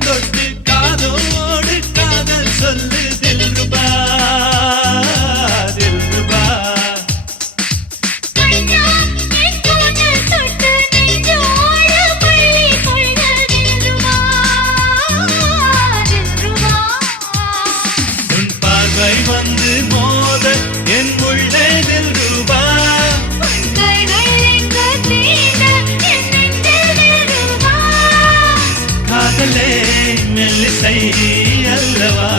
தொட்டு காதோடு காதல் சொல்லு தில்ருபா தில்ருபா உன் பார்வை வந்து மோத என் உள்ளே தில்ருபா காதலே மெல்லிசை அல்லவா